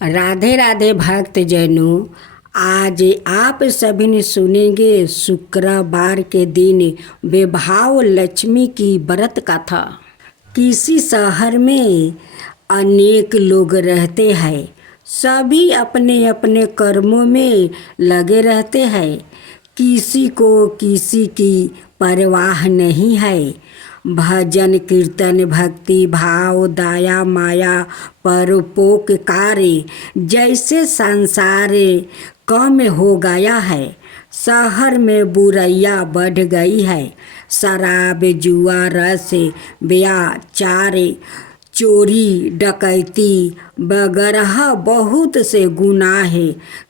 राधे राधे भक्तजनों, आज आप सभी ने सुनेंगे शुक्रवार के दिन विवाह लक्ष्मी की व्रत कथा। किसी शहर में अनेक लोग रहते हैं, सभी अपने अपने कर्मों में लगे रहते हैं। किसी को किसी की परवाह नहीं है। भजन कीर्तन भक्ति भाव दया माया परोपकार जैसे संसार कम हो गया है। शहर में बुराइयां बढ़ गई है। शराब जुआ रस व्यभिचार चोरी डकैती वगैरह बहुत से गुनाह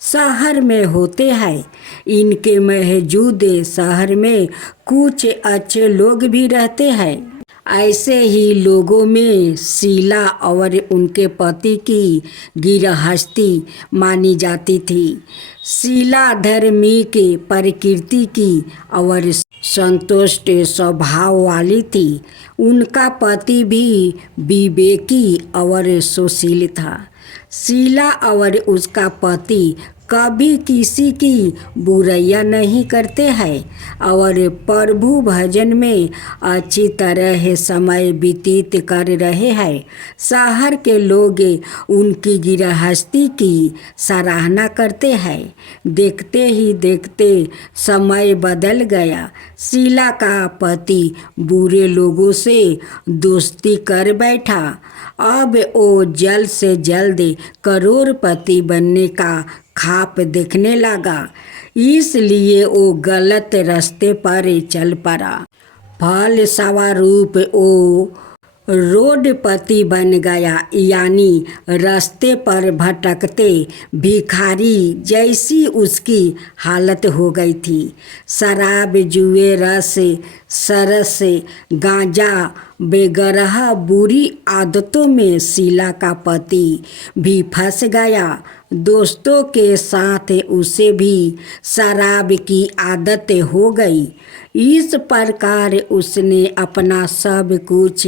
शहर में होते हैं। इनके मौजूद शहर में कुछ अच्छे लोग भी रहते हैं। ऐसे ही लोगों में शीला और उनके पति की गृहस्थी मानी जाती थी। शीला धार्मिक प्रकृति की और संतुष्ट स्वभाव वाली थी। उनका पति भी विवेकी और सुशील था। शीला और उसका पति कभी किसी की बुराइयां नहीं करते हैं और प्रभु भजन में अच्छी तरह समय व्यतीत कर रहे हैं। शहर के लोग उनकी गृहस्थी की सराहना करते हैं। देखते ही देखते समय बदल गया। शीला का पति बुरे लोगों से दोस्ती कर बैठा। अब वो जल्द से जल्द करोड़पति बनने का खाप देखने लगा, इसलिए वो गलत रास्ते पर चल पड़ा। फलस्वरूप वो रोडपति बन गया, यानी रास्ते पर भटकते भिखारी जैसी उसकी हालत हो गई थी। शराब जुए रस सरस गांजा वगैरह बुरी आदतों में शीला का पति भी फंस गया। दोस्तों के साथ उसे भी शराब की आदत हो गई। इस प्रकार उसने अपना सब कुछ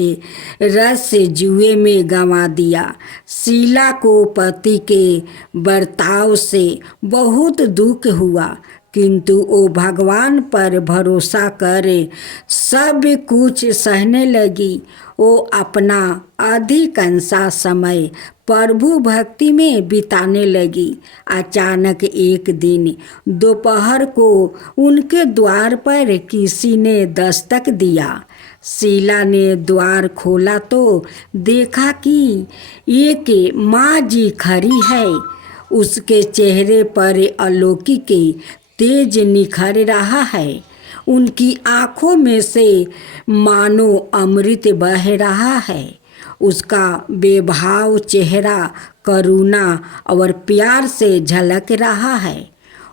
रस जुए में गंवा दिया। शीला को पति के बर्ताव से बहुत दुख हुआ, किंतु वो भगवान पर भरोसा कर सब कुछ सहने लगी। वो अपना अधिकांश समय प्रभु भक्ति में बिताने लगी। अचानक एक दिन दोपहर को उनके द्वार पर किसी ने दस्तक दिया। शीला ने द्वार खोला तो देखा कि एक माँ जी खड़ी है। उसके चेहरे पर अलौकिक तेज निखर रहा है। उनकी आँखों में से मानो अमृत बह रहा है। उसका बेभाव चेहरा करुणा और प्यार से झलक रहा है।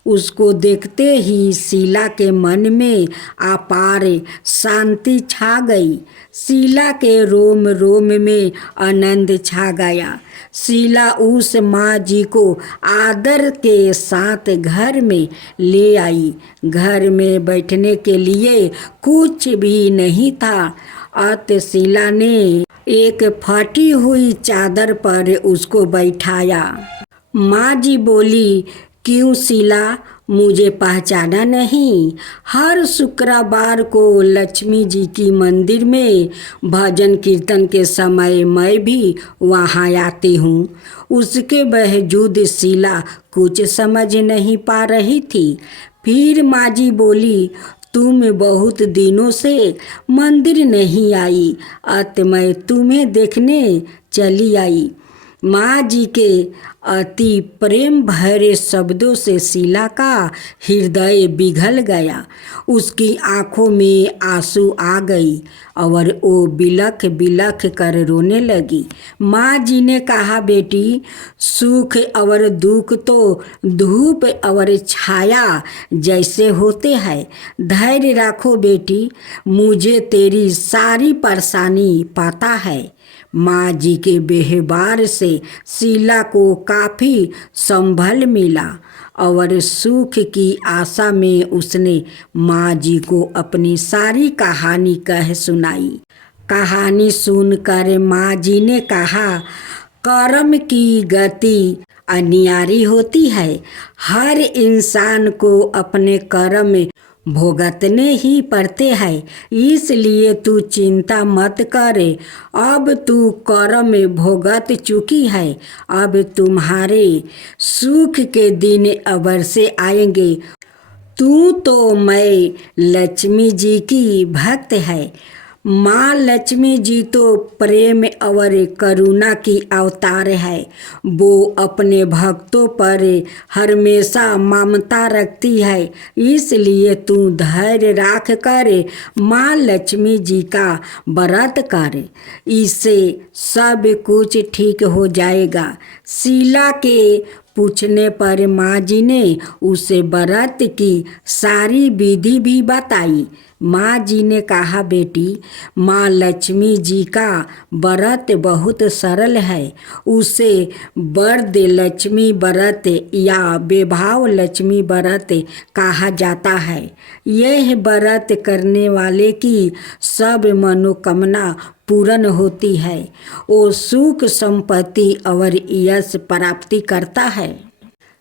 उसको देखते ही शीला के मन में अपार शांति छा गई। शीला के रोम रोम में आनंद छा गया। शीला उस माँ जी को आदर के साथ घर में ले आई। घर में बैठने के लिए कुछ भी नहीं था। अतः शीला ने एक फटी हुई चादर पर उसको बैठाया। माँ जी बोली, क्यों शीला, मुझे पहचाना नहीं? हर शुक्रवार को लक्ष्मी जी की मंदिर में भजन कीर्तन के समय मैं भी वहाँ आती हूँ। उसके बावजूद शीला कुछ समझ नहीं पा रही थी। फिर माँ जी बोली, तुम बहुत दिनों से मंदिर नहीं आई, अतः मैं तुम्हें देखने चली आई। माँ जी के अति प्रेम भरे शब्दों से शीला का हृदय पिघल गया। उसकी आंखों में आंसू आ गई और वो बिलख बिलख कर रोने लगी। माँ जी ने कहा, बेटी, सुख और दुख तो धूप और छाया जैसे होते हैं। धैर्य रखो बेटी, मुझे तेरी सारी परेशानी पता है। माँ जी के व्यवहार से शीला को काफ़ी संभल मिला और सुख की आशा में उसने माँ जी को अपनी सारी कहानी कह सुनाई। कहानी सुनकर माँ जी ने कहा, कर्म की गति अनिवार्य होती है। हर इंसान को अपने कर्म भुगतने ही पड़ते हैं, इसलिए तू चिंता मत करे। अब तू कर्म भुगत चुकी है, अब तुम्हारे सुख के दिन अवश्य आएंगे। तू तो मैं लक्ष्मी जी की भक्त है। माँ लक्ष्मी जी तो प्रेम और करुणा की अवतार है। वो अपने भक्तों पर हमेशा ममता रखती है, इसलिए तू धैर्य रख कर माँ लक्ष्मी जी का व्रत कर, इससे सब कुछ ठीक हो जाएगा। शीला के पूछने पर माँ जी ने उसे व्रत की सारी विधि भी बताई। माँ जी ने कहा, बेटी, माँ लक्ष्मी जी का व्रत बहुत सरल है। उसे वरद लक्ष्मी व्रत या वैभव लक्ष्मी व्रत कहा जाता है। यह व्रत करने वाले की सब मनोकामना पूर्ण होती है। वो सुख संपत्ति और यश प्राप्ति करता है।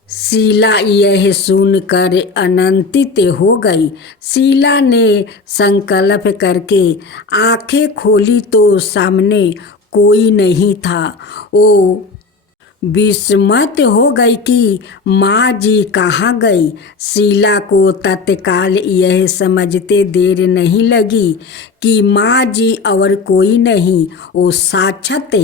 शीला यह सुनकर आनंदित हो गई। शीला ने संकल्प करके आंखें खोली तो सामने कोई नहीं था। वो विस्मित हो गई कि माँ जी कहाँ गई। शीला को तत्काल यह समझते देर नहीं लगी कि माँ जी और कोई नहीं, वो साक्षात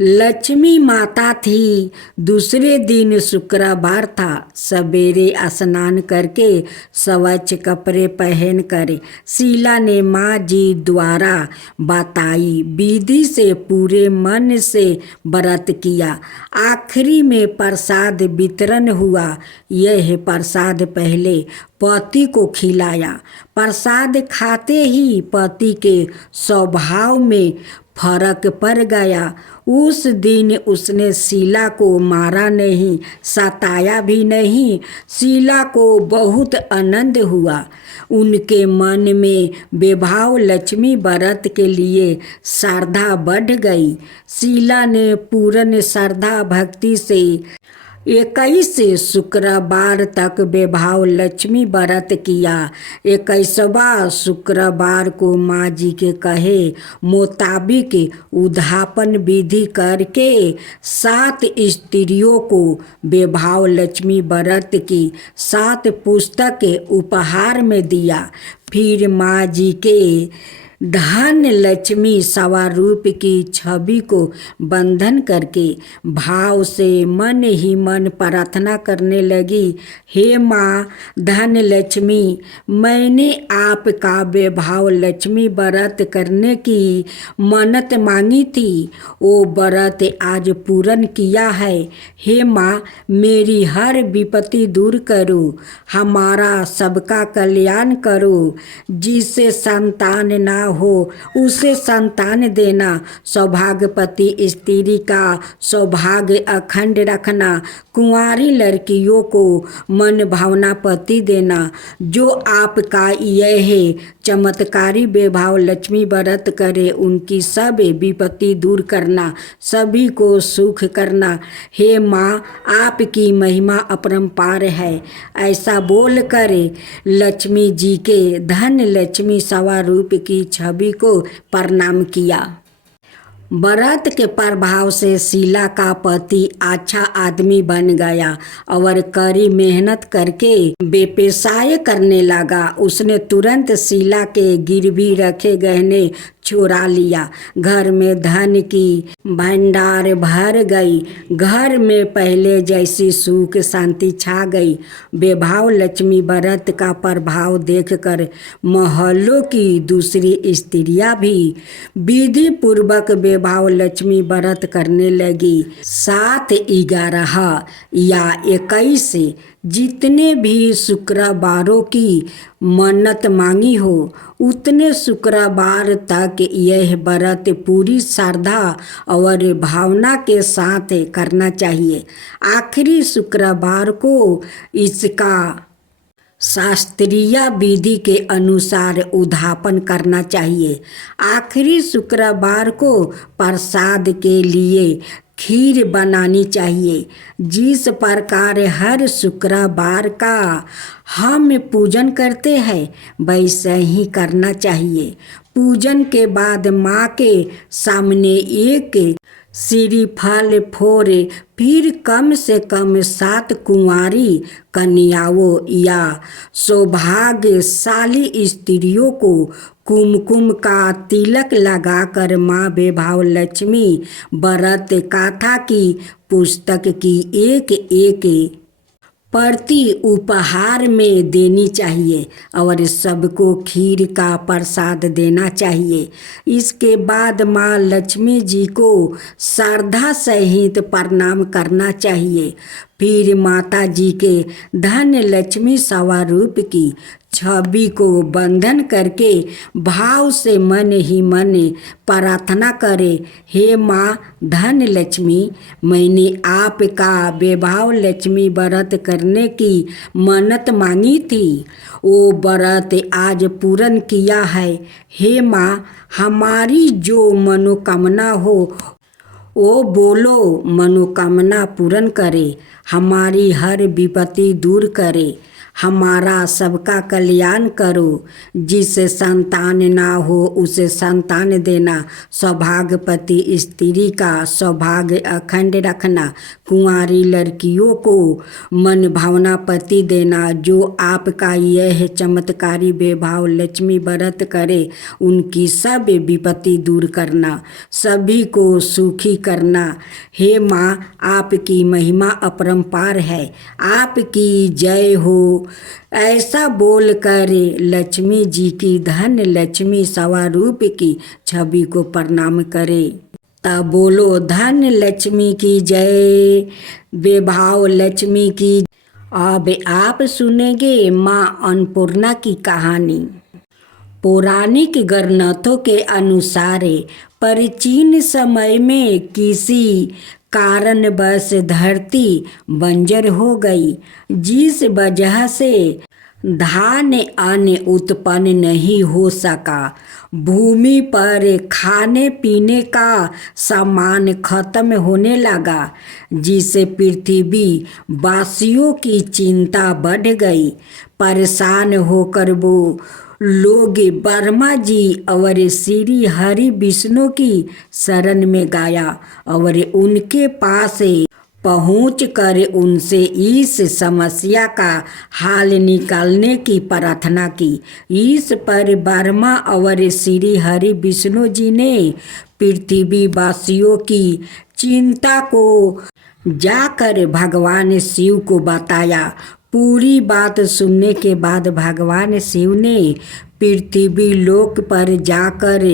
लक्ष्मी माता थी। दूसरे दिन शुक्रवार था। सवेरे स्नान करके स्वच्छ कपड़े पहन कर शीला ने माँ जी द्वारा बताई विधि से पूरे मन से व्रत किया। आखिरी में प्रसाद वितरण हुआ। यह प्रसाद पहले पति को खिलाया। प्रसाद खाते ही पति के स्वभाव में फर्क पड़ गया। उस दिन उसने शीला को मारा नहीं, सताया भी नहीं। शीला को बहुत आनंद हुआ। उनके मन में वैभव लक्ष्मी व्रत के लिए श्रद्धा बढ़ गई। शीला ने पूर्ण श्रद्धा भक्ति से 21 शुक्रवार तक वैभव लक्ष्मी व्रत किया। 21वां शुक्रवार को माँ जी के कहे मुताबिक उद्यापन विधि करके 7 स्त्रियों को वैभव लक्ष्मी व्रत की 7 पुस्तक उपहार में दिया। फिर माँ जी के धन लक्ष्मी स्वरूप की छवि को बंधन करके भाव से मन ही मन प्रार्थना करने लगी, हे माँ धन लक्ष्मी, मैंने आपका वैभव लक्ष्मी व्रत करने की मन्नत मांगी थी। वो व्रत आज पूर्ण किया है। हे माँ, मेरी हर विपत्ति दूर करो, हमारा सबका कल्याण करो। जिसे संतान ना हो उसे संतान देना, सौभाग्यवती स्त्री का सौभाग्य अखंड रखना, कुंवारी लड़कियों को मन भावना पति देना। जो आपका यह चमत्कारी वैभव लक्ष्मी व्रत करे उनकी सब विपत्ति दूर करना, सभी को सुख करना। हे माँ, आपकी महिमा अपरंपार है। ऐसा बोल कर लक्ष्मी जी के धन लक्ष्मी स्वरूप की छवि को प्रणाम किया। व्रत के प्रभाव से शीला का पति अच्छा आदमी बन गया और कड़ी मेहनत करके व्यवसाय करने लगा। उसने तुरंत शीला के गिरवी रखे गहने चुरा लिया। घर में धन की भंडार भर गई। घर में पहले जैसी सुख शांति छा गई। वैभव लक्ष्मी व्रत का प्रभाव देखकर मोहल्लों की दूसरी स्त्रियां भी विधि पूर्वक वैभव लक्ष्मी व्रत करने लगी। 7, 11 या 21 जितने भी शुक्रवारों की मन्नत मांगी हो उतने शुक्रवार तक यह व्रत पूरी श्रद्धा और भावना के साथ करना चाहिए। आखिरी शुक्रवार को इसका शास्त्रीय विधि के अनुसार उद्यापन करना चाहिए। आखिरी शुक्रवार को प्रसाद के लिए खीर बनानी चाहिए। जिस प्रकार हर शुक्रवार का हम पूजन करते हैं वैसे ही करना चाहिए। पूजन के बाद माँ के सामने एक श्रीफल फोड़े, फिर कम से कम 7 कुंवारी कन्याओं या सौभाग्यशाली स्त्रियों को कुमकुम का तिलक लगाकर माँ वैभव लक्ष्मी व्रत गाथा की पुस्तक की एक एक प्रति उपहार में देनी चाहिए और सबको खीर का प्रसाद देना चाहिए। इसके बाद माँ लक्ष्मी जी को श्रद्धा सहित प्रणाम करना चाहिए। फिर माता जी के धन लक्ष्मी स्वरूप की छवि को बंधन करके भाव से मन ही मन प्रार्थना करे, हे माँ धन लक्ष्मी, मैंने आपका वैभव लक्ष्मी व्रत करने की मन्नत मांगी थी, वो व्रत आज पूर्ण किया है। हे माँ, हमारी जो मनोकामना हो वो बोलो, मनोकामना पूर्ण करे, हमारी हर विपत्ति दूर करे, हमारा सबका कल्याण करो। जिसे संतान ना हो उसे संतान देना, सौभाग्यवती स्त्री का सौभाग्य अखंड रखना, कुंवारी लड़कियों को मन भावना पति देना। जो आपका यह चमत्कारी वैभव लक्ष्मी व्रत करे उनकी सब विपत्ति दूर करना, सभी को सुखी करना। हे माँ, आपकी महिमा अपरंपार है, आपकी जय हो। ऐसा बोलकर लक्ष्मी जी की धन लक्ष्मी स्वरूप की छवि को प्रणाम करे। तब बोलो धन लक्ष्मी की जय, वैभव लक्ष्मी की। अब आप सुनेंगे माँ अन्नपूर्णा की कहानी। पौराणिक ग्रंथों के अनुसार प्राचीन समय में किसी कारणवश धरती बंजर हो गई, जिस वजह से धान अन्न उत्पन्न नहीं हो सका। भूमि पर खाने पीने का सामान खत्म होने लगा, जिससे पृथ्वी वासियों की चिंता बढ़ गई। परेशान होकर वो लोग ब्रह्मा जी और श्री हरि विष्णु की शरण में गया और उनके पास पहुँच कर उनसे इस समस्या का हाल निकालने की प्रार्थना की। इस पर ब्रह्मा और श्री हरि विष्णु जी ने पृथ्वी वासियों की चिंता को जाकर भगवान शिव को बताया। पूरी बात सुनने के बाद भगवान शिव ने पृथ्वी लोक पर जाकर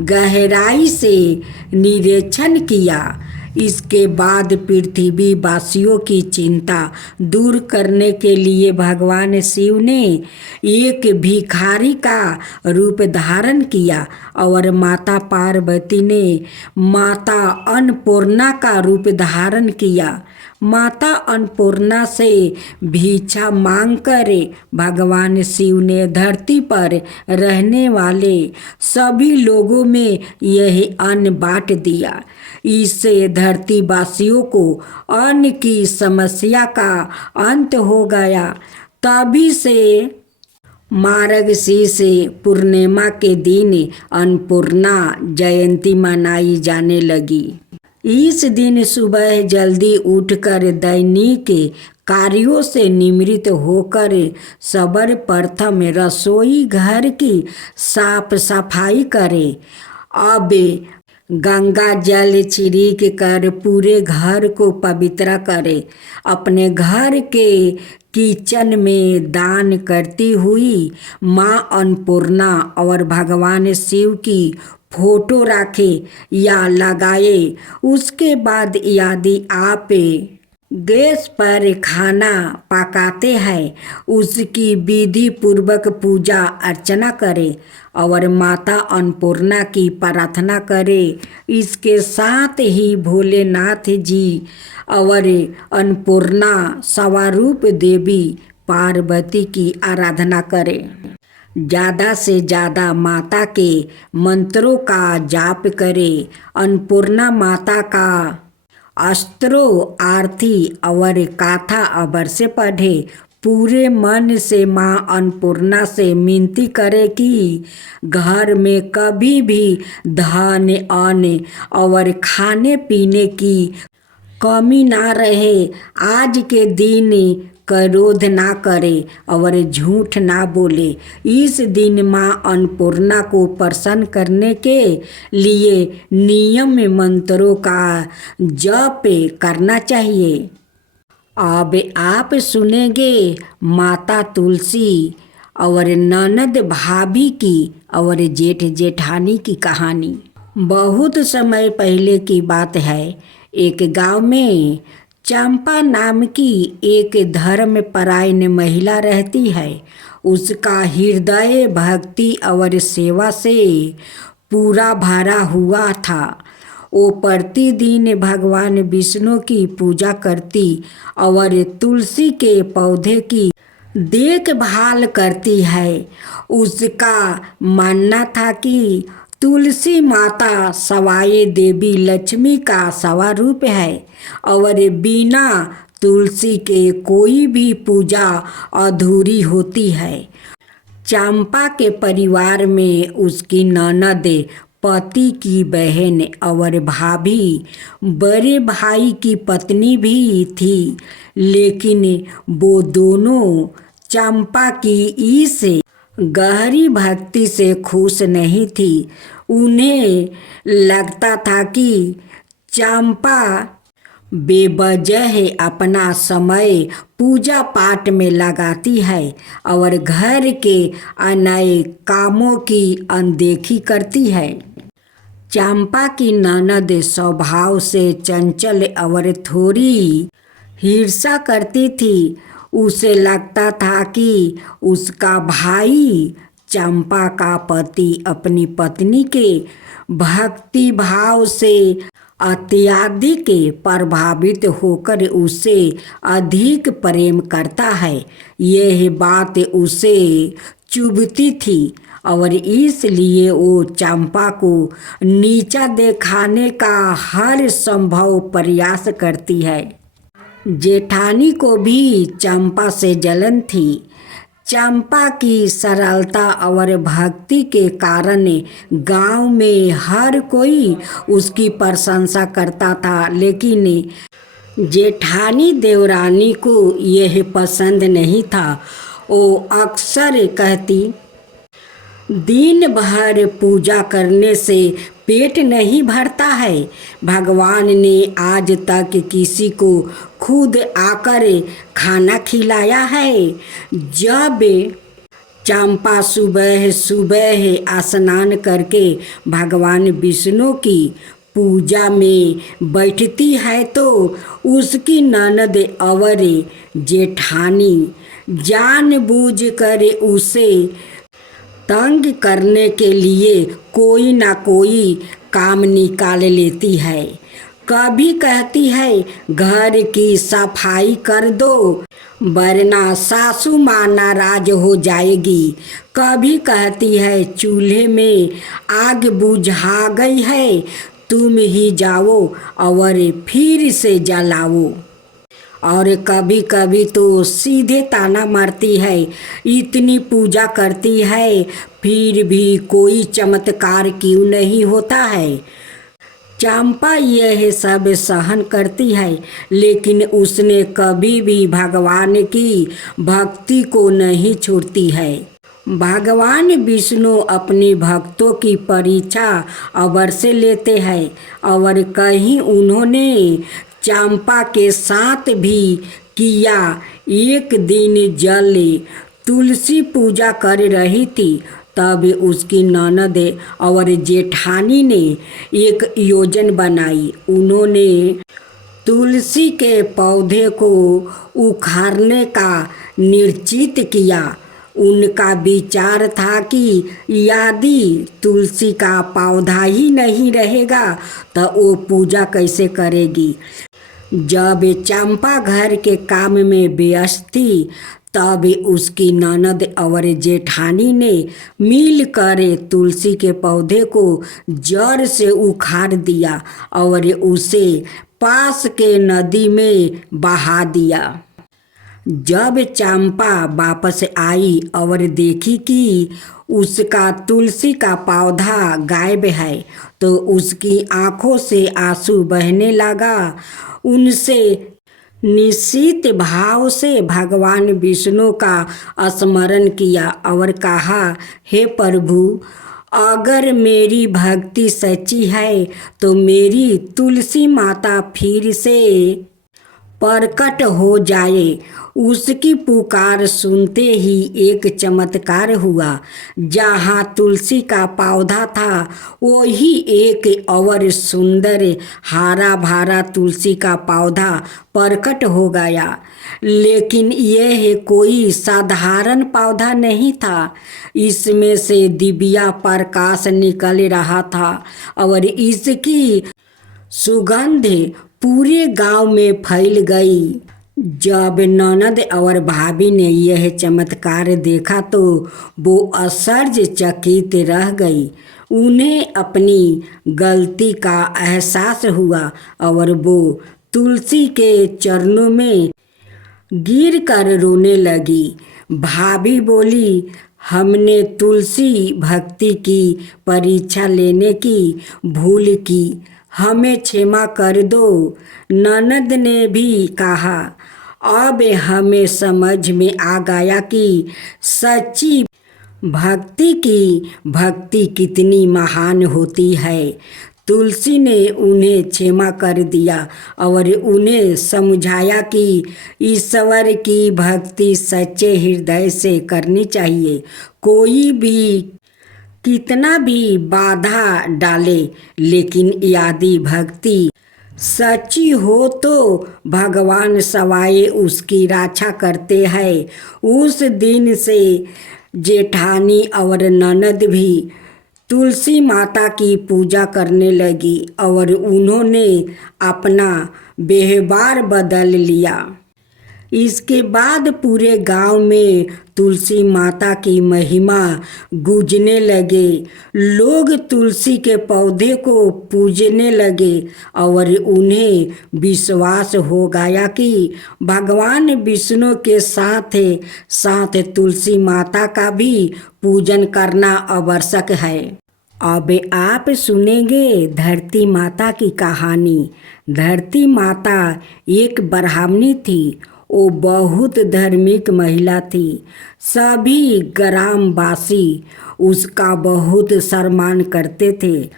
गहराई से निरीक्षण किया। इसके बाद पृथ्वी वासियों की चिंता दूर करने के लिए भगवान शिव ने एक भिखारी का रूप धारण किया और माता पार्वती ने माता अन्नपूर्णा का रूप धारण किया। माता अन्नपूर्णा से भिक्षा मांगकर भगवान शिव ने धरती पर रहने वाले सभी लोगों में यह अन्न बांट दिया। इससे धरतीवासियों को अन्न की समस्या का अंत हो गया। तभी से मार्गशीर्ष पूर्णिमा के दिन अन्नपूर्णा जयंती मनाई जाने लगी। इस दिन सुबह जल्दी उठकर दैनिक कार्यों से निवृत्त होकर सर्वप्रथम रसोई घर की साफ सफाई करें। अब गंगा जल छिड़क कर पूरे घर को पवित्र करें। अपने घर के किचन में दान करती हुई माँ अन्नपूर्णा और भगवान शिव की फोटो रखे या लगाए। उसके बाद यदि आप गैस पर खाना पकाते हैं उसकी विधि पूर्वक पूजा अर्चना करें और माता अन्नपूर्णा की प्रार्थना करें। इसके साथ ही भोलेनाथ जी और अन्नपूर्णा स्वरूप देवी पार्वती की आराधना करें। ज़्यादा से ज़्यादा माता के मंत्रों का जाप करें। अन्नपूर्णा माता का अस्त्रों आरती और गाथा अबर से पढ़े। पूरे मन से माँ अन्नपूर्णा से विनती करे कि घर में कभी भी धन अन्न और खाने पीने की कमी ना रहे। आज के दिन क्रोध ना करे और झूठ ना बोले। इस दिन माँ अन्नपूर्णा को प्रसन्न करने के लिए नियम मंत्रों का जप करना चाहिए। अब आप सुनेंगे माता तुलसी और ननद भाभी की और जेठ जेठानी की कहानी। बहुत समय पहले की बात है। एक गांव में चंपा नाम की एक धर्मपरायण महिला रहती है। उसका हृदय भक्ति और सेवा से पूरा भरा हुआ था। वो प्रतिदिन भगवान विष्णु की पूजा करती और तुलसी के पौधे की देखभाल करती है। उसका मानना था कि तुलसी माता सवाई देवी लक्ष्मी का स्वरूप है और बिना तुलसी के कोई भी पूजा अधूरी होती है। चंपा के परिवार में उसकी ननद, पति की बहन और भाभी, बड़े भाई की पत्नी भी थी, लेकिन वो दोनों चंपा की इस गहरी भक्ति से खुश नहीं थी। उन्हें लगता था कि चंपा बेवजह अपना समय पूजा पाठ में लगाती है और घर के अनय कामों की अनदेखी करती है। चंपा की ननद स्वभाव से चंचल और थोड़ी ईर्ष्या करती थी। उसे लगता था कि उसका भाई चंपा का पति अपनी पत्नी के भक्ति भाव से अत्यधिक प्रभावित होकर उसे अधिक प्रेम करता है। यह बात उसे चुभती थी और इसलिए वो चंपा को नीचा दिखाने का हर संभव प्रयास करती है। जेठानी को भी चंपा से जलन थी। चंपा की सरलता और भक्ति के कारण गांव में हर कोई उसकी प्रशंसा करता था, लेकिन जेठानी देवरानी को यह पसंद नहीं था। वो अक्सर कहती, दिन भर पूजा करने से पेट नहीं भरता है। भगवान ने आज तक किसी को खुद आकर खाना खिलाया है। जब चंपा सुबह सुबह स्नान करके भगवान विष्णु की पूजा में बैठती है तो उसकी ननद और जेठानी जानबूझकर उसे तंग करने के लिए कोई ना कोई काम निकाल लेती है। कभी कहती है घर की सफाई कर दो वरना सासू माँ नाराज हो जाएगी। कभी कहती है चूल्हे में आग बुझा गई है, तुम ही जाओ और फिर से जलाओ। और कभी कभी तो सीधे ताना मारती है, इतनी पूजा करती है फिर भी कोई चमत्कार क्यों नहीं होता है। चंपा यह सब सहन करती है, लेकिन उसने कभी भी भगवान की भक्ति को नहीं छोड़ती है। भगवान विष्णु अपने भक्तों की परीक्षा अवश्य लेते हैं और कहीं उन्होंने चंपा के साथ भी किया। एक दिन जल तुलसी पूजा कर रही थी, तब उसकी ननद और जेठानी ने एक योजना बनाई। उन्होंने तुलसी के पौधे को उखाड़ने का निश्चित किया। उनका विचार था कि यदि तुलसी का पौधा ही नहीं रहेगा तो वो पूजा कैसे करेगी। जब चंपा घर के काम में व्यस्त थी तब उसकी ननद और जेठानी ने मिलकर तुलसी के पौधे को जड़ से उखाड़ दिया और उसे पास के नदी में बहा दिया। जब चंपा वापस आई और देखी कि उसका तुलसी का पौधा गायब है तो उसकी आंखों से आंसू बहने लगा। उनसे निश्चित भाव से भगवान विष्णु का स्मरण किया और कहा, हे प्रभु, अगर मेरी भक्ति सच्ची है तो मेरी तुलसी माता फिर से प्रकट हो जाए। उसकी पुकार सुनते ही एक चमत्कार हुआ। जहाँ तुलसी का पौधा था वही एक और सुंदर हरा भरा तुलसी का पौधा प्रकट हो गया। लेकिन यह कोई साधारण पौधा नहीं था। इसमें से दिव्या प्रकाश निकल रहा था और इसकी सुगंध पूरे गांव में फैल गई। जब ननद और भाभी ने यह चमत्कार देखा तो वो आश्चर्यचकित रह गई। उन्हें अपनी गलती का एहसास हुआ और वो तुलसी के चरणों में गिर कर रोने लगी। भाभी बोली, हमने तुलसी भक्ति की परीक्षा लेने की भूल की, हमें क्षमा कर दो। ननद ने भी कहा, अब हमें समझ में आ गया कि सच्ची भक्ति कितनी महान होती है। तुलसी ने उन्हें क्षमा कर दिया और उन्हें समझाया कि ईश्वर की भक्ति सच्चे हृदय से करनी चाहिए। कोई भी कितना भी बाधा डाले, लेकिन यदि भक्ति सच्ची हो तो भगवान सवाए उसकी रक्षा करते हैं। उस दिन से जेठानी और ननद भी तुलसी माता की पूजा करने लगी और उन्होंने अपना व्यवहार बदल लिया। इसके बाद पूरे गांव में तुलसी माता की महिमा गूंजने लगे। लोग तुलसी के पौधे को पूजने लगे और उन्हें विश्वास हो गया कि भगवान विष्णु के साथ साथ तुलसी माता का भी पूजन करना आवश्यक है। अब आप सुनेंगे धरती माता की कहानी। धरती माता एक ब्राह्मणी थी। वो बहुत धार्मिक महिला थी। सभी ग्रामवासी उसका बहुत सम्मान करते थे।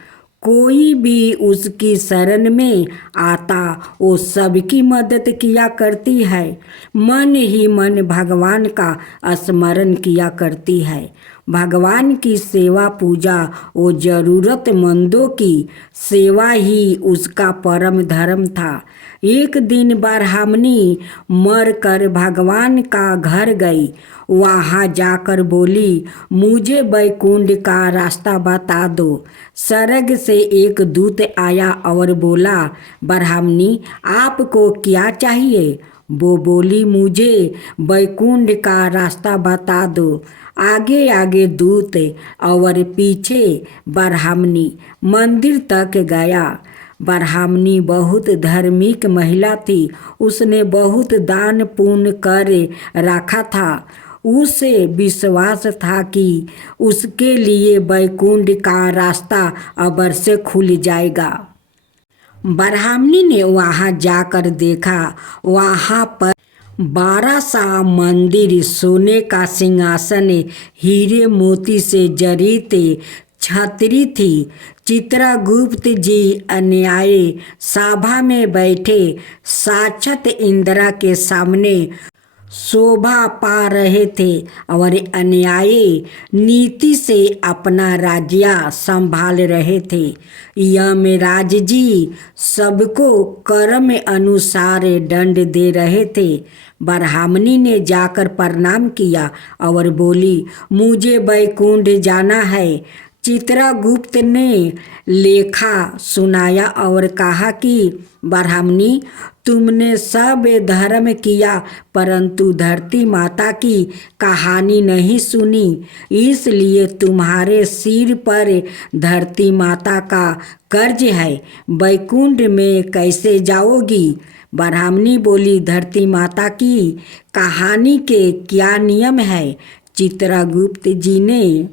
कोई भी उसकी शरण में आता वो सबकी मदद किया करती है। मन ही मन भगवान का स्मरण किया करती है। भगवान की सेवा पूजा वो ज़रूरतमंदों की सेवा ही उसका परम धर्म था। एक दिन ब्राह्मणी मर कर भगवान का घर गई। वहाँ जाकर बोली, मुझे बैकुंठ का रास्ता बता दो। स्वर्ग से एक दूत आया और बोला, ब्राह्मणी, आपको क्या चाहिए? वो बोली, मुझे बैकुंठ का रास्ता बता दो। आगे आगे दूत और पीछे ब्राह्मणी मंदिर तक गया। ब्राह्मणी बहुत धार्मिक महिला थी। उसने बहुत दान पुण्य कर रखा था। उसे विश्वास था कि उसके लिए बैकुंठ का रास्ता अवश्य खुल जाएगा। ब्राह्मणी ने वहाँ जाकर देखा। वहाँ पर 12 सा मंदिर, सोने का सिंहासन, हीरे मोती से जड़ित छतरी थी। चित्रगुप्त जी अन्याय सभा में बैठे साक्षात इंदिरा के सामने शोभा पा रहे थे और अन्याय नीति से अपना राज्य संभाल रहे थे। यमराज जी सबको कर्म अनुसार दंड दे रहे थे। ब्राह्मणी ने जाकर प्रणाम किया और बोली, मुझे बैकुंठ जाना है। चित्रगुप्त ने लेखा सुनाया और कहा कि ब्राह्मणी, तुमने सब धर्म किया परंतु धरती माता की कहानी नहीं सुनी, इसलिए तुम्हारे सिर पर धरती माता का कर्ज है। वैकुंठ में कैसे जाओगी? ब्राह्मणी बोली, धरती माता की कहानी के क्या नियम है? चित्रगुप्त जी ने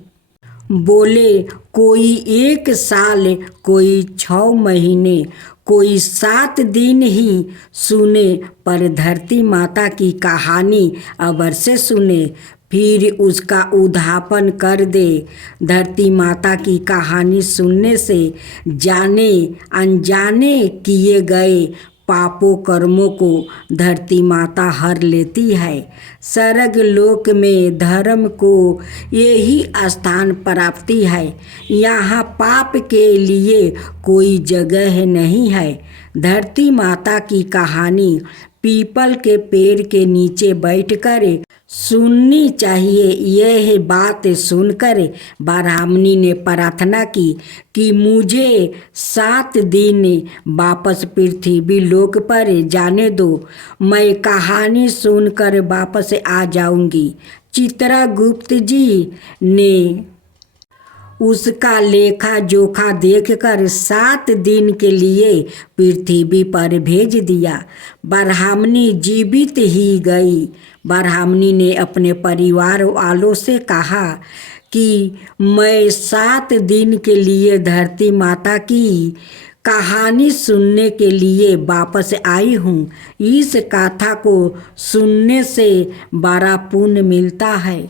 बोले, कोई 1 साल, कोई 6 महीने, कोई 7 दिन ही सुने, पर धरती माता की कहानी अवश्य सुने, फिर उसका उद्यापन कर दे। धरती माता की कहानी सुनने से जाने अनजाने किए गए पापों कर्मों को धरती माता हर लेती है। स्वर्ग लोक में धर्म को यही स्थान प्राप्ति है। यहाँ पाप के लिए कोई जगह नहीं है। धरती माता की कहानी पीपल के पेड़ के नीचे बैठकर सुननी चाहिए। यह बात सुनकर ब्राह्मणी ने प्रार्थना की कि मुझे 7 दिन वापस पृथ्वी लोक पर जाने दो, मैं कहानी सुनकर वापस आ जाऊंगी। चित्रगुप्त जी ने उसका लेखा जोखा देखकर 7 दिन के लिए पृथ्वी पर भेज दिया। ब्राह्मणी जीवित ही गई। ब्राह्मणी ने अपने परिवार वालों से कहा कि मैं 7 दिन के लिए धरती माता की कहानी सुनने के लिए वापस आई हूँ। इस कथा को सुनने से बड़ा पुण्य मिलता है।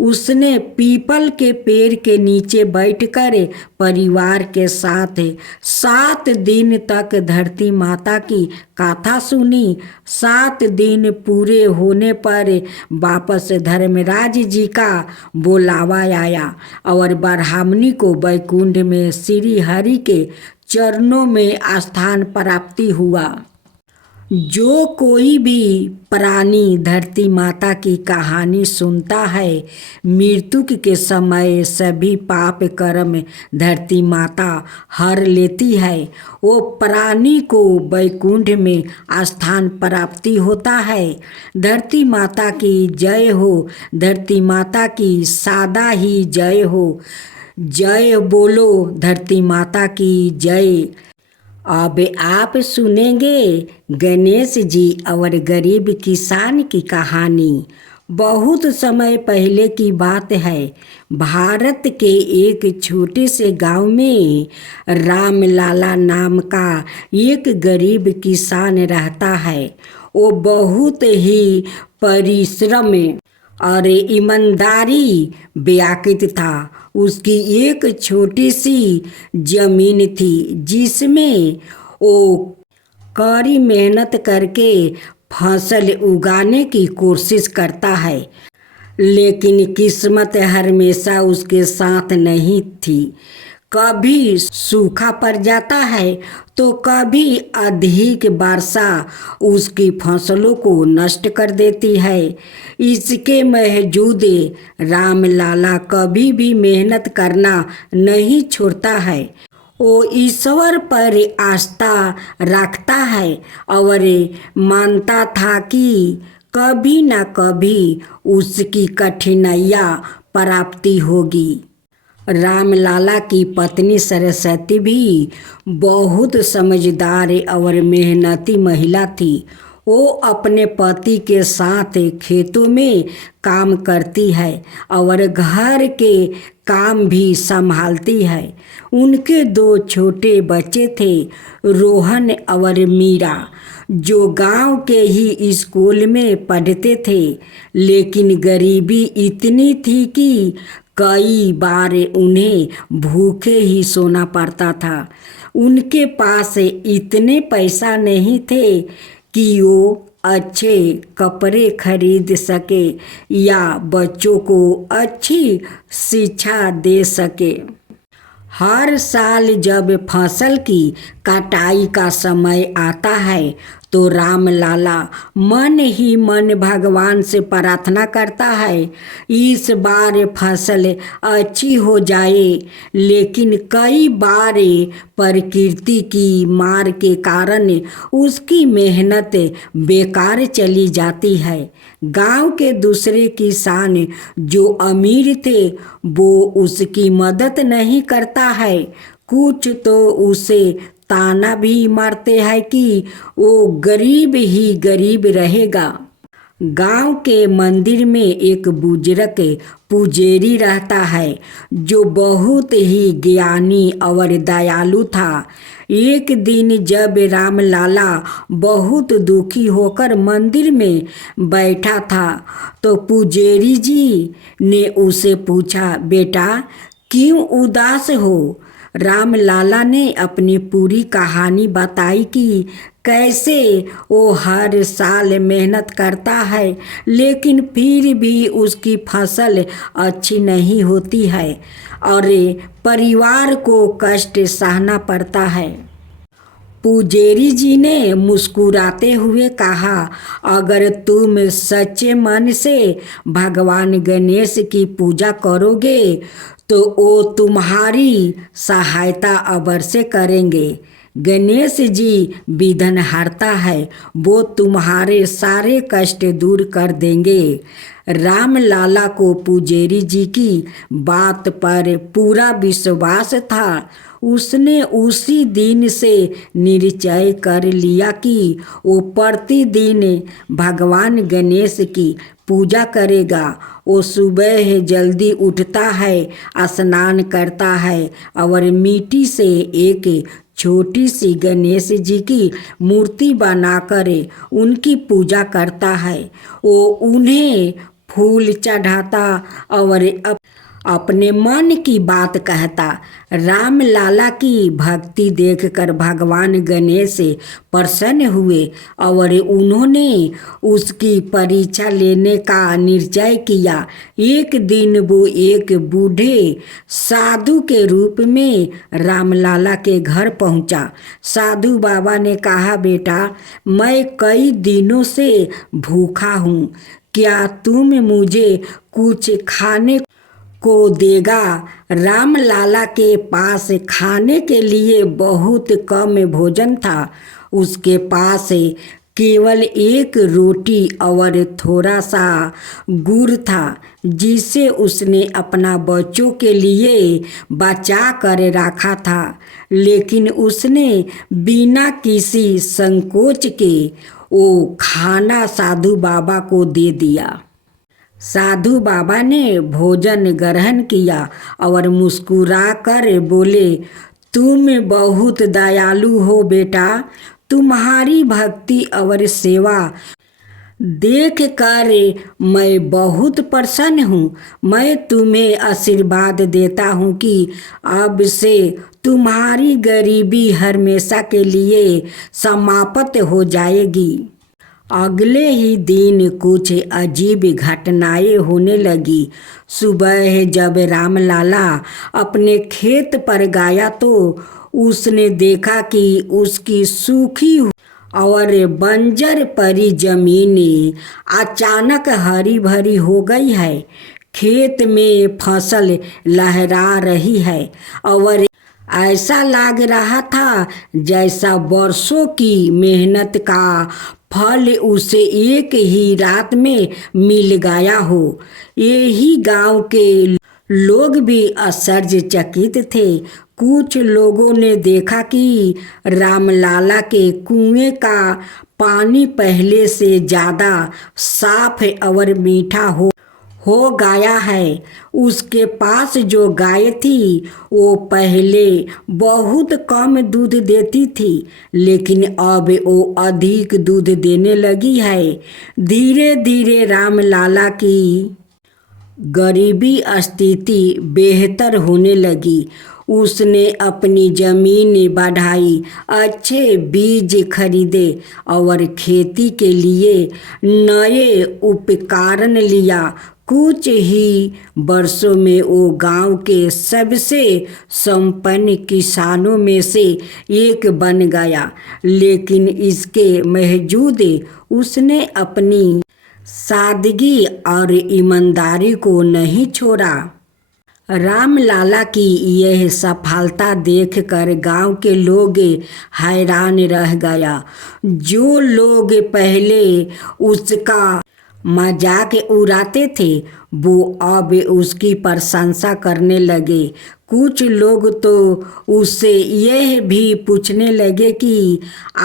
उसने पीपल के पेड़ के नीचे बैठकर परिवार के साथ 7 दिन तक धरती माता की कथा सुनी। 7 दिन पूरे होने पर वापस धर्मराज जी का बुलावा आया और ब्राह्मणी को वैकुंठ में श्री हरि के चरणों में स्थान प्राप्ति हुआ। जो कोई भी प्राणी धरती माता की कहानी सुनता है, मृत्यु के समय सभी पाप कर्म धरती माता हर लेती है। वो प्राणी को वैकुंठ में स्थान प्राप्ति होता है। धरती माता की जय हो। धरती माता की सदा ही जय हो। जय बोलो धरती माता की जय। अब आप सुनेंगे गणेश जी और गरीब किसान की कहानी। बहुत समय पहले की बात है। भारत के एक छोटे से गांव में रामलाला नाम का एक गरीब किसान रहता है। वो बहुत ही परिश्रम और ईमानदारी व्याकृत था। उसकी एक छोटी सी जमीन थी जिसमें वो कड़ी मेहनत करके फसल उगाने की कोशिश करता है, लेकिन किस्मत हमेशा उसके साथ नहीं थी। कभी सूखा पड़ जाता है तो कभी अधिक वर्षा उसकी फसलों को नष्ट कर देती है। इसके बावजूद रामलाला कभी भी मेहनत करना नहीं छोड़ता है। वो ईश्वर पर आस्था रखता है और मानता था कि कभी न कभी उसकी कठिनाइयाँ प्राप्ति होगी। रामलाला की पत्नी सरस्वती भी बहुत समझदार और मेहनती महिला थी। वो अपने पति के साथ खेतों में काम करती है और घर के काम भी संभालती है। उनके 2 छोटे बच्चे थे, रोहन और मीरा, जो गांव के ही स्कूल में पढ़ते थे। लेकिन गरीबी इतनी थी कि कई बार उन्हें भूखे ही सोना पड़ता था। उनके पास इतने पैसा नहीं थे कि वो अच्छे कपड़े खरीद सके या बच्चों को अच्छी शिक्षा दे सके। हर साल जब फसल की कटाई का समय आता है तो राम लाला मन ही मन भगवान से प्रार्थना करता है इस बार फसल अच्छी हो जाए, लेकिन कई बार प्रकृति की मार के कारण उसकी मेहनत बेकार चली जाती है। गांव के दूसरे किसान जो अमीर थे वो उसकी मदद नहीं करता है, कुछ तो उसे ताना भी मारते हैं कि वो गरीब ही गरीब रहेगा। गांव के मंदिर में एक बुजुर्ग पुजारी रहता है जो बहुत ही ज्ञानी और दयालु था। एक दिन जब राम लाला बहुत दुखी होकर मंदिर में बैठा था तो पुजारी जी ने उसे पूछा, बेटा क्यों उदास हो? राम लाला ने अपनी पूरी कहानी बताई कि कैसे वो हर साल मेहनत करता है लेकिन फिर भी उसकी फसल अच्छी नहीं होती है और परिवार को कष्ट सहना पड़ता है। पुजारी जी ने मुस्कुराते हुए कहा, अगर तुम सच्चे मन से भगवान गणेश की पूजा करोगे तो वो तुम्हारी सहायता अवश्य करेंगे। गणेश जी विघ्न हरता है, वो तुम्हारे सारे कष्ट दूर कर देंगे। राम लाला को पुजारी जी की बात पर पूरा विश्वास था। उसने उसी दिन से निश्चय कर लिया कि वो प्रतिदिन भगवान गणेश की पूजा करेगा। वो सुबह जल्दी उठता है, स्नान करता है और मिट्टी से एक छोटी सी गणेश जी की मूर्ति बनाकर उनकी पूजा करता है। वो उन्हें फूल चढ़ाता और अपने मन की बात कहता। राम लाला की भक्ति देखकर भगवान गणेश प्रसन्न हुए और उन्होंने उसकी परीक्षा लेने का निश्चय किया। एक दिन वो एक बूढ़े साधु के रूप में राम लाला के घर पहुंचा। साधु बाबा ने कहा, बेटा मैं कई दिनों से भूखा हूँ, क्या तुम मुझे कुछ खाने को देगा? राम लाला के पास खाने के लिए बहुत कम भोजन था। उसके पास केवल एक रोटी और थोड़ा सा गुड़ था जिसे उसने अपना बच्चों के लिए बचा कर रखा था, लेकिन उसने बिना किसी संकोच के वो खाना साधु बाबा को दे दिया। साधु बाबा ने भोजन ग्रहण किया और मुस्कुराकर बोले, तुम बहुत दयालु हो बेटा, तुम्हारी भक्ति और सेवा देख कर मैं बहुत प्रसन्न हूँ। मैं तुम्हें आशीर्वाद देता हूँ कि अब से तुम्हारी गरीबी हमेशा के लिए समाप्त हो जाएगी। अगले ही दिन कुछ अजीब घटनाएं होने लगी। सुबह जब राम लाला अपने खेत पर गया तो उसने देखा कि उसकी सूखी और बंजर पड़ी जमीन अचानक हरी भरी हो गई है। खेत में फसल लहरा रही है और ऐसा लग रहा था जैसा वर्षों की मेहनत का फल उसे एक ही रात में मिल गया हो। यही गांव के लोग भी आश्चर्यचकित थे। कुछ लोगों ने देखा कि रामलाला के कुएं का पानी पहले से ज़्यादा साफ और मीठा हो गया है। उसके पास जो गाय थी वो पहले बहुत कम दूध देती थी, लेकिन अब वो अधिक दूध देने लगी है। धीरे धीरे रामलाला की गरीबी स्थिति बेहतर होने लगी। उसने अपनी जमीन बढ़ाई, अच्छे बीज खरीदे और खेती के लिए नए उपकरण लिया। कुछ ही वर्षों में वो गांव के सबसे संपन्न किसानों में से एक बन गया। लेकिन इसके बावजूद उसने अपनी सादगी और ईमानदारी को नहीं छोड़ा। रामलाला की यह सफलता देखकर गांव के लोग हैरान रह गया। जो लोग पहले उसका मजाक उड़ाते थे वो अब उसकी प्रशंसा करने लगे। कुछ लोग तो उससे यह भी पूछने लगे कि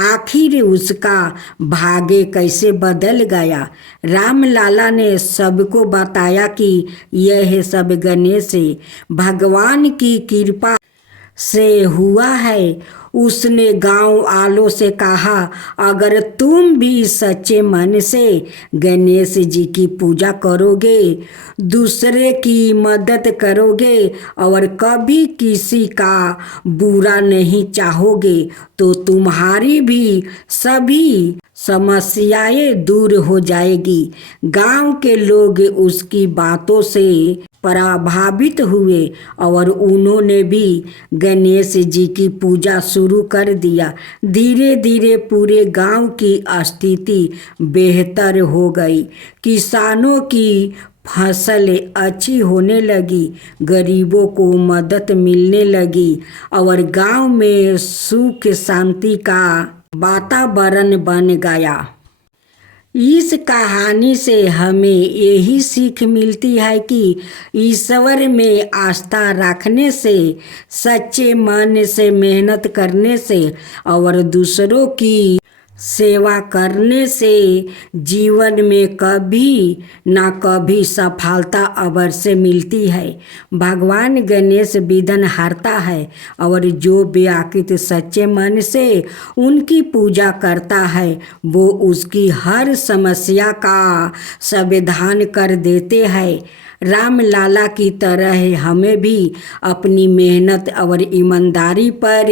आखिर उसका भाग्य कैसे बदल गया। रामलाला ने सबको बताया कि यह सब गणेश भगवान की कृपा से हुआ है। उसने गांव वालों से कहा, अगर तुम भी सच्चे मन से गणेश जी की पूजा करोगे, दूसरे की मदद करोगे और कभी किसी का बुरा नहीं चाहोगे तो तुम्हारी भी सभी समस्याएं दूर हो जाएगी। गांव के लोग उसकी बातों से प्रभावित हुए और उन्होंने भी गणेश जी की पूजा शुरू कर दिया। धीरे धीरे पूरे गांव की स्थिति बेहतर हो गई। किसानों की फसल अच्छी होने लगी, गरीबों को मदद मिलने लगी और गांव में सुख शांति का वातावरण बन गया। इस कहानी से हमें यही सीख मिलती है कि ईश्वर में आस्था रखने से, सच्चे मन से मेहनत करने से और दूसरों की सेवा करने से जीवन में कभी ना कभी सफलता अवश्य मिलती है। भगवान गणेश विघ्न हरता है और जो व्याकुल सच्चे मन से उनकी पूजा करता है वो उसकी हर समस्या का समाधान कर देते हैं। रामलाला की तरह हमें भी अपनी मेहनत और ईमानदारी पर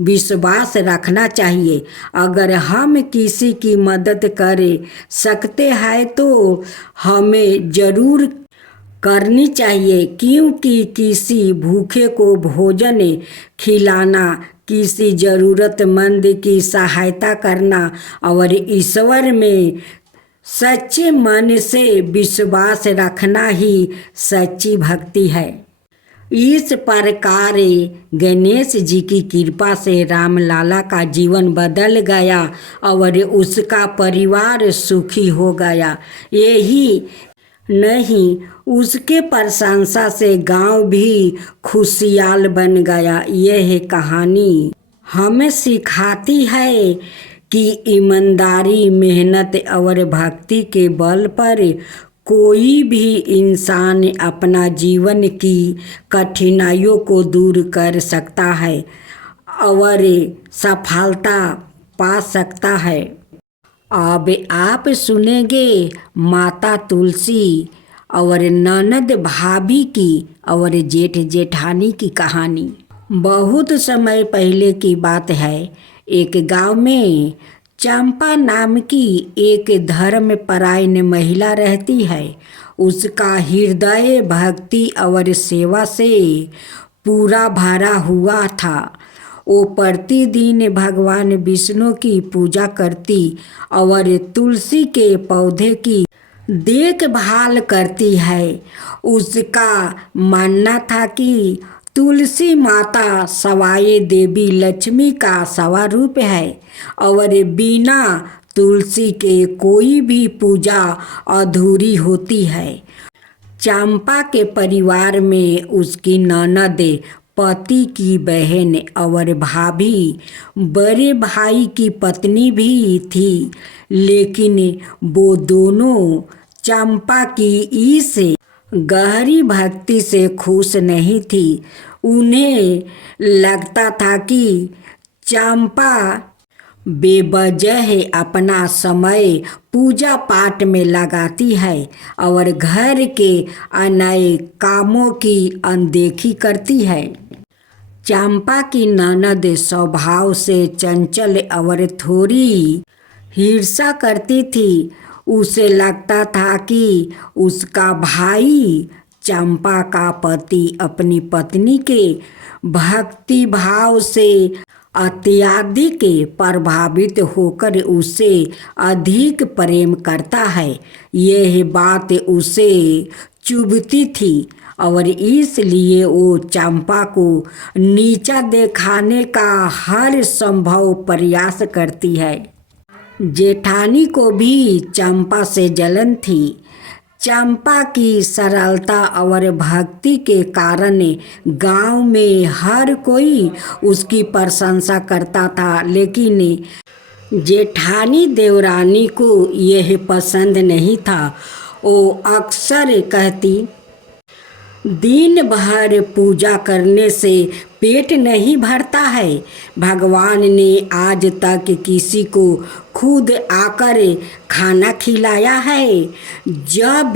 विश्वास रखना चाहिए। अगर हम किसी की मदद कर सकते हैं तो हमें ज़रूर करनी चाहिए, क्योंकि किसी भूखे को भोजन खिलाना, किसी ज़रूरतमंद की सहायता करना और ईश्वर में सच्चे मन से विश्वास रखना ही सच्ची भक्ति है। इस प्रकार गणेश जी की कृपा से रामलाला का जीवन बदल गया और उसका परिवार सुखी हो गया। यही नहीं, उसके प्रशंसा से गांव भी खुशहाल बन गया। यह कहानी हमें सिखाती है कि ईमानदारी, मेहनत और भक्ति के बल पर कोई भी इंसान अपना जीवन की कठिनाइयों को दूर कर सकता है और सफलता पा सकता है। अब आप सुनेंगे माता तुलसी और ननद भाभी की और जेठ जेठानी की कहानी। बहुत समय पहले की बात है। एक गांव में चंपा नाम की एक धर्मपरायण महिला रहती है। उसका हृदय भक्ति और सेवा से पूरा भरा हुआ था। वो प्रतिदिन भगवान विष्णु की पूजा करती और तुलसी के पौधे की देखभाल करती है। उसका मानना था कि तुलसी माता सवाई देवी लक्ष्मी का स्वरूप है और बिना तुलसी के कोई भी पूजा अधूरी होती है। चंपा के परिवार में उसकी ननद, पति की बहन और भाभी, बड़े भाई की पत्नी भी थी, लेकिन वो दोनों चंपा की इस गहरी भक्ति से खुश नहीं थी। उन्हें लगता था कि चंपा बेवजह अपना समय पूजा पाठ में लगाती है और घर के अन्य कामों की अनदेखी करती है। चंपा की ननद स्वभाव से चंचल और थोड़ी ईर्ष्या करती थी। उसे लगता था कि उसका भाई चंपा का पति अपनी पत्नी के भक्ति भाव से अत्यधिक प्रभावित होकर उसे अधिक प्रेम करता है। यह बात उसे चुभती थी और इसलिए वो चंपा को नीचा दिखाने का हर संभव प्रयास करती है। जेठानी को भी चंपा से जलन थी। चंपा की सरलता और भक्ति के कारण गांव में हर कोई उसकी प्रशंसा करता था, लेकिन जेठानी देवरानी को यह पसंद नहीं था। वो अक्सर कहती, दिन भर पूजा करने से पेट नहीं भरता है। भगवान ने आज तक किसी को खुद आकर खाना खिलाया है। जब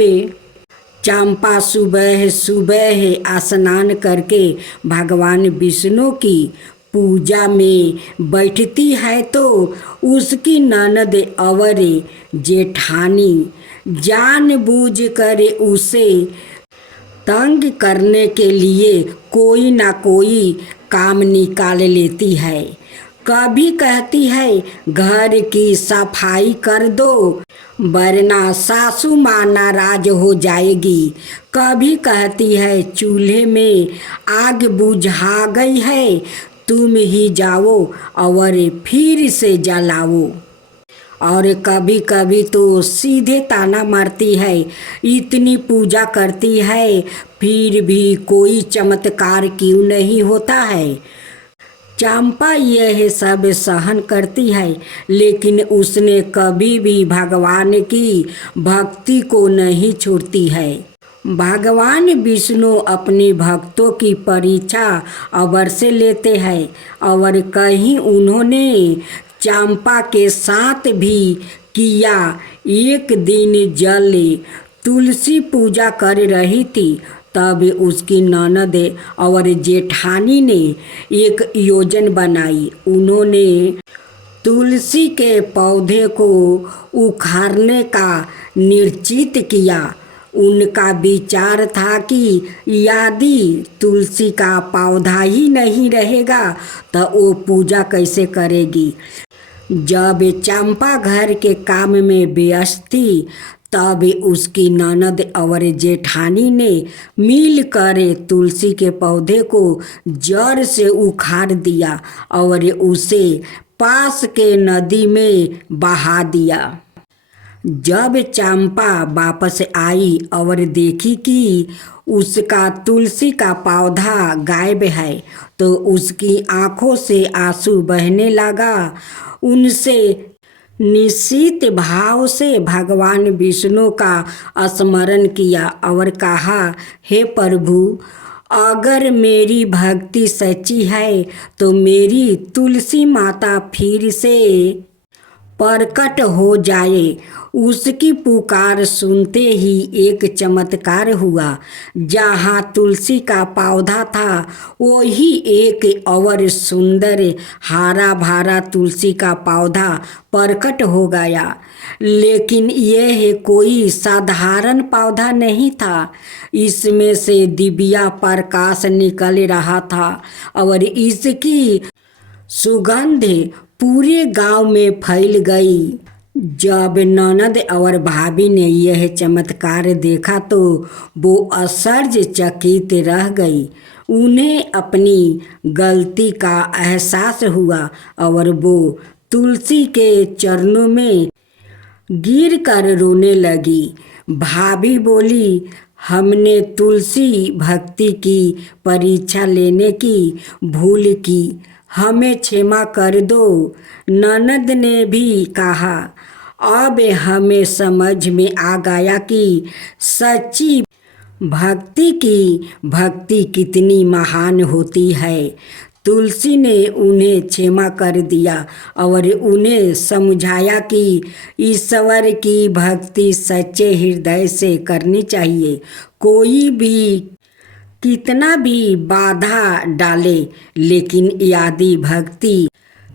चंपा सुबह सुबह स्नान करके भगवान विष्णु की पूजा में बैठती है तो उसकी ननद और जेठानी जानबूझकर उसे तंग करने के लिए कोई ना कोई काम निकाल लेती है। कभी कहती है घर की सफाई कर दो वरना सासू माँ नाराज हो जाएगी। कभी कहती है चूल्हे में आग बुझा गई है, तुम ही जाओ और फिर से जलाओ। और कभी कभी तो सीधे ताना मारती है, इतनी पूजा करती है फिर भी कोई चमत्कार क्यों नहीं होता है। चंपा यह सब सहन करती है, लेकिन उसने कभी भी भगवान की भक्ति को नहीं छोड़ती है। भगवान विष्णु अपने भक्तों की परीक्षा अवश्य लेते हैं और कहीं उन्होंने चंपा के साथ भी किया। एक दिन जल तुलसी पूजा कर रही थी, तब उसकी ननद और जेठानी ने एक योजना बनाई। उन्होंने तुलसी के पौधे को उखाड़ने का निश्चित किया। उनका विचार था कि यदि तुलसी का पौधा ही नहीं रहेगा तो वो पूजा कैसे करेगी। जब चंपा घर के काम में व्यस्त थी तब उसकी ननद और जेठानी ने मिलकर तुलसी के पौधे को जड़ से उखाड़ दिया और उसे पास के नदी में बहा दिया। जब चंपा वापस आई और देखी कि उसका तुलसी का पौधा गायब है तो उसकी आंखों से आंसू बहने लगा। उनसे निश्चित भाव से भगवान विष्णु का स्मरण किया और कहा, हे प्रभु, अगर मेरी भक्ति सच्ची है तो मेरी तुलसी माता फिर से प्रकट हो जाए। उसकी पुकार सुनते ही एक चमत्कार हुआ। जहाँ तुलसी का पौधा था वही एक और सुंदर हरा भरा तुलसी का पौधा प्रकट हो गया। लेकिन यह कोई साधारण पौधा नहीं था। इसमें से दिव्या प्रकाश निकल रहा था और इसकी सुगंध पूरे गांव में फैल गई। जब ननद और भाभी ने यह चमत्कार देखा तो वो आश्चर्यचकित रह गई। उन्हें अपनी गलती का एहसास हुआ और वो तुलसी के चरणों में गिरकर रोने लगी। भाभी बोली, हमने तुलसी भक्ति की परीक्षा लेने की भूल की, हमें क्षमा कर दो। ननद ने भी कहा, अब हमें समझ में आ गया कि सच्ची भक्ति कितनी महान होती है। तुलसी ने उन्हें क्षमा कर दिया और उन्हें समझाया कि ईश्वर की भक्ति सच्चे हृदय से करनी चाहिए। कोई भी कितना भी बाधा डाले, लेकिन यदि भक्ति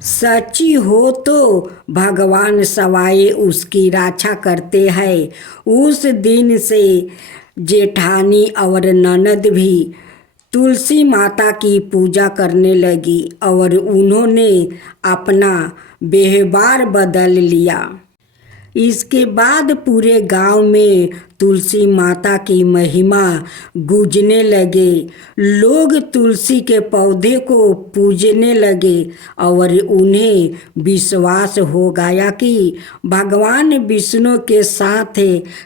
सच्ची हो तो भगवान सवाए उसकी रक्षा करते हैं। उस दिन से जेठानी और ननद भी तुलसी माता की पूजा करने लगी और उन्होंने अपना व्यवहार बदल लिया। इसके बाद पूरे गांव में तुलसी माता की महिमा गूंजने लगे। लोग तुलसी के पौधे को पूजने लगे और उन्हें विश्वास हो गया कि भगवान विष्णु के साथ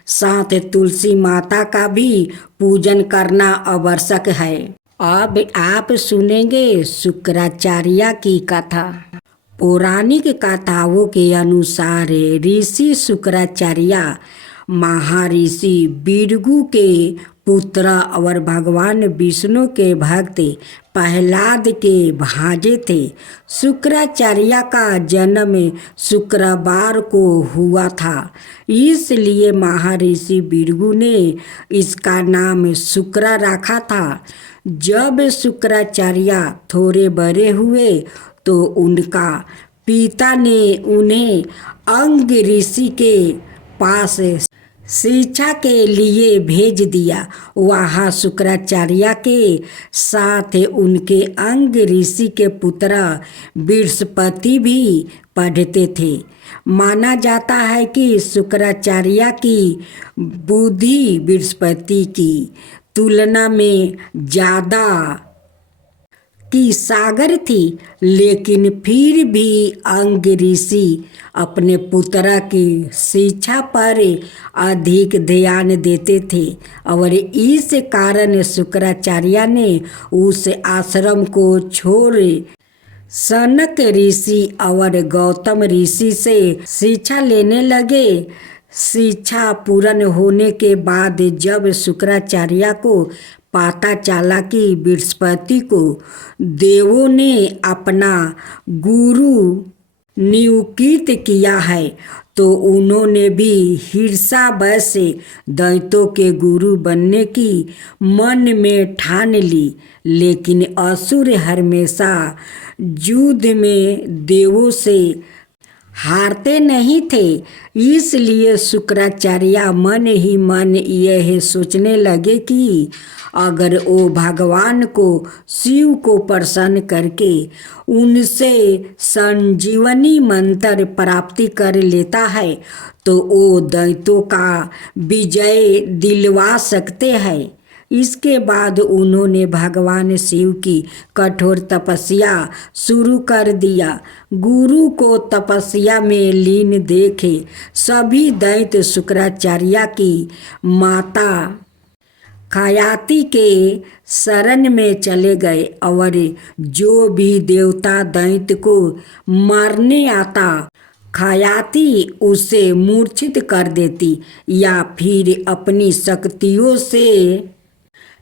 साथ तुलसी माता का भी पूजन करना आवश्यक है। अब आप सुनेंगे शुक्राचार्य की कथा। पौराणिक कथाओं के अनुसार ऋषि शुक्राचार्य महर्षि भृगु के पुत्र और भगवान विष्णु के भक्त प्रहलाद के भांजे थे। शुक्राचार्य का जन्म शुक्रवार को हुआ था, इसलिए महर्षि भृगु ने इसका नाम शुक्र रखा था। जब शुक्राचार्य थोड़े बड़े हुए तो उनका पिता ने उन्हें अंग ऋषि के पास शिक्षा के लिए भेज दिया। वहाँ शुक्राचार्य के साथ उनके अंग ऋषि के पुत्र बृहस्पति भी पढ़ते थे। माना जाता है कि शुक्राचार्य की बुद्धि बृहस्पति की तुलना में ज़्यादा की सागर थी, लेकिन फिर भी अंग ऋषि अपने पुत्र की शिक्षा पर अधिक ध्यान देते थे और इस कारण शुक्राचार्य ने उस आश्रम को छोड़ सनक ऋषि और गौतम ऋषि से शिक्षा लेने लगे। शिक्षा पूर्ण होने के बाद जब शुक्राचार्य को पता चला कि बृहस्पति को देवों ने अपना गुरु नियुक्त किया है, तो उन्होंने भी ईर्ष्यावश दैत्यों के गुरु बनने की मन में ठान ली। लेकिन असुर हमेशा युद्ध में देवों से हारते नहीं थे, इसलिए शुक्राचार्य मन ही मन यह सोचने लगे कि अगर वो भगवान को शिव को प्रसन्न करके उनसे संजीवनी मंत्र प्राप्ति कर लेता है तो वो दैत्यों का विजय दिलवा सकते हैं। इसके बाद उन्होंने भगवान शिव की कठोर तपस्या शुरू कर दिया। गुरु को तपस्या में लीन देखे सभी दैत्य शुक्राचार्य की माता खयाति के शरण में चले गए और जो भी देवता दैत्य को मारने आता खयाति उसे मूर्छित कर देती या फिर अपनी शक्तियों से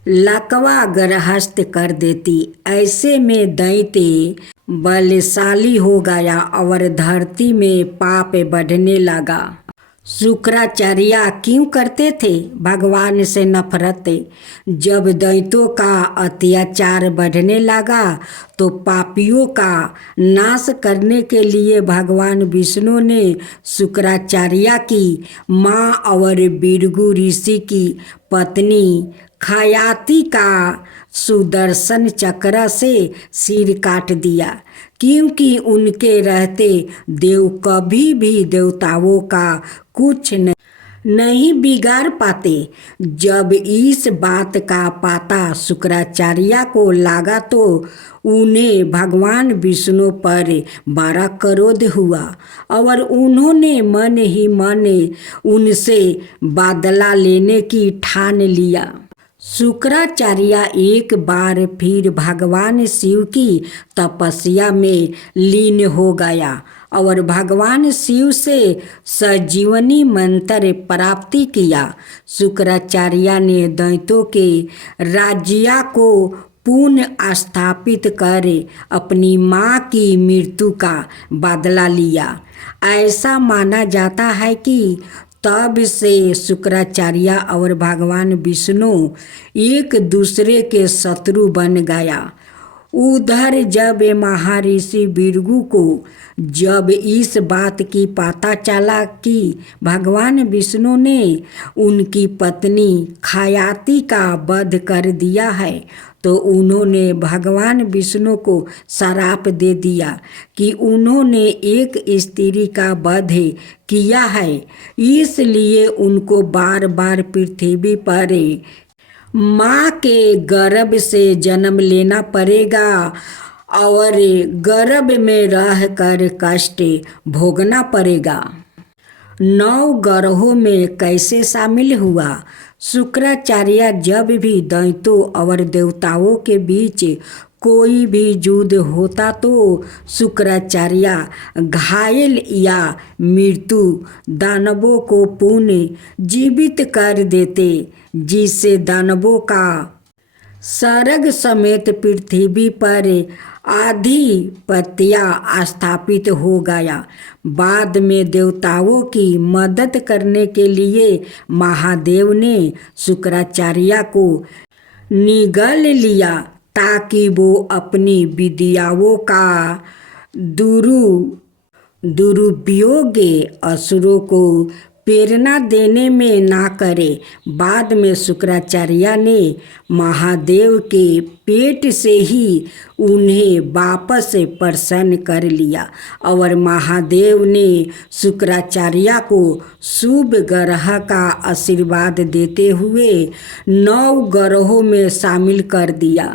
लकवा ग्रस्त कर देती। ऐसे में दैत्य बलशाली हो गया और धरती में पाप बढ़ने लगा। शुक्राचार्य क्यों करते थे भगवान से नफरत? जब दैत्यों का अत्याचार बढ़ने लगा तो पापियों का नाश करने के लिए भगवान विष्णु ने शुक्राचार्य की माँ और भृगु ऋषि की पत्नी खयाति का सुदर्शन चक्र से सिर काट दिया, क्योंकि उनके रहते देव कभी भी देवताओं का कुछ नहीं बिगाड़ पाते। जब इस बात का पता शुक्राचार्य को लगा तो उन्हें भगवान विष्णु पर बड़ा क्रोध हुआ और उन्होंने मन ही मन उनसे बदला लेने की ठान लिया। शुक्राचार्य एक बार फिर भगवान शिव की तपस्या में लीन हो गया और भगवान शिव से संजीवनी मंत्र प्राप्ति किया। शुक्राचार्य ने दैत्यों के राज्य को पुनः स्थापित कर अपनी माँ की मृत्यु का बदला लिया। ऐसा माना जाता है कि तब से शुक्राचार्य और भगवान विष्णु एक दूसरे के शत्रु बन गया। उधर जब महर्षि भृगु को जब इस बात की पता चला कि भगवान विष्णु ने उनकी पत्नी खयाति का वध कर दिया है, तो उन्होंने भगवान विष्णु को श्राप दे दिया कि उन्होंने एक स्त्री का वध किया है, इसलिए उनको बार बार पृथ्वी पर माँ के गर्भ से जन्म लेना पड़ेगा और गर्भ में रहकर कष्ट भोगना पड़ेगा। 9 ग्रहों में कैसे शामिल हुआ? शुक्राचार्य जब भी दैत्यों और देवताओं के बीच कोई भी युद्ध होता तो शुक्राचार्य घायल या मृत्यु दानवों को पुनः जीवित कर देते, जिससे दानवों का स्वर्ग समेत पृथ्वी पर आधिपत्य स्थापित हो गया। बाद में देवताओं की मदद करने के लिए महादेव ने शुक्राचार्य को निगल लिया ताकि वो अपनी विद्याओं का दुरुपयोग असुरों को प्रेरणा देने में ना करे। बाद में शुक्राचार्य ने महादेव के पेट से ही उन्हें वापस प्रसन्न कर लिया और महादेव ने शुक्राचार्य को शुभ ग्रह का आशीर्वाद देते हुए 9 ग्रहों में शामिल कर दिया।